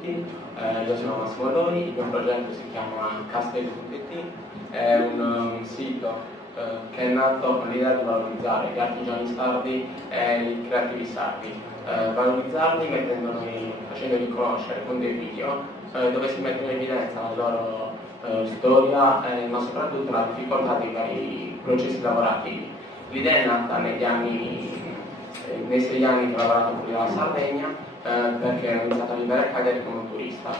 tutti, io sono Massimo Loni, il mio progetto si chiama Castello.it, è un sito che è nato con l'idea di valorizzare gli artigiani sardi e i creativi sardi, valorizzarli facendoli conoscere con dei video dove si mettono in evidenza la loro storia, ma soprattutto la difficoltà dei vari processi lavorativi. L'idea è nata nei 6 anni che ho lavorato fuori dalla Sardegna, perché ho iniziato a vivere a Cagliari come turista,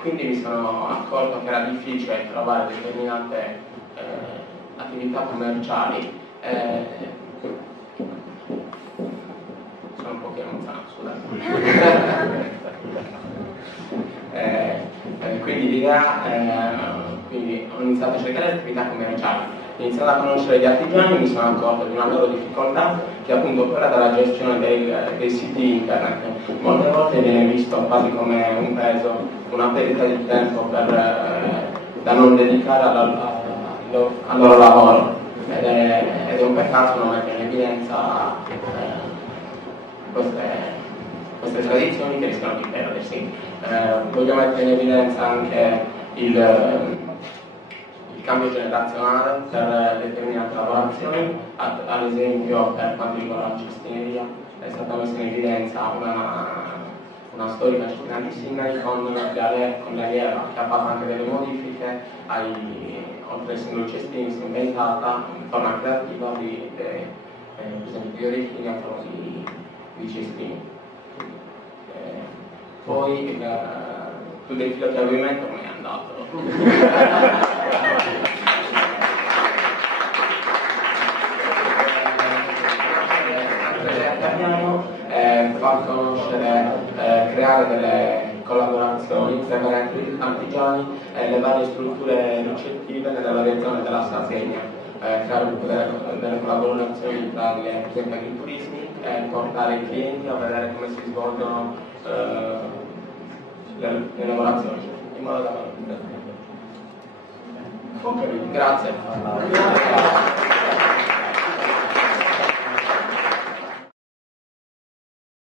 quindi mi sono accorto che era difficile trovare determinate attività commerciali. Sono un po' emozionato, scusate. Quindi l'idea, quindi ho iniziato a cercare attività commerciali. Iniziando a conoscere gli artigiani mi sono accorto di una loro difficoltà, che è appunto quella della gestione dei siti internet. Molte volte viene visto quasi come un peso, una perdita di tempo da non dedicare al loro lavoro, ed è un peccato non mettere in evidenza queste tradizioni che rischiano di perdersi. Voglio mettere in evidenza anche il cambio generazionale per determinate lavorazioni, ad esempio per quanto riguarda la cestineria è stata messa in evidenza una storica cestina di Sinai con l'alieva che ha fatto anche delle modifiche, oltre ai singoli cestini si è inventata in forma creativa per esempio di orecchini a forma di cestini. Poi tutto il filo di movimento come è andato? Far conoscere, creare delle collaborazioni tra vari artigiani e le varie strutture ricettive nelle varie zone della Sardegna, creare delle collaborazioni tra per esempio agriturismi e portare i clienti a vedere come si svolgono le lavorazioni in modo da valorizzare. Ok, grazie.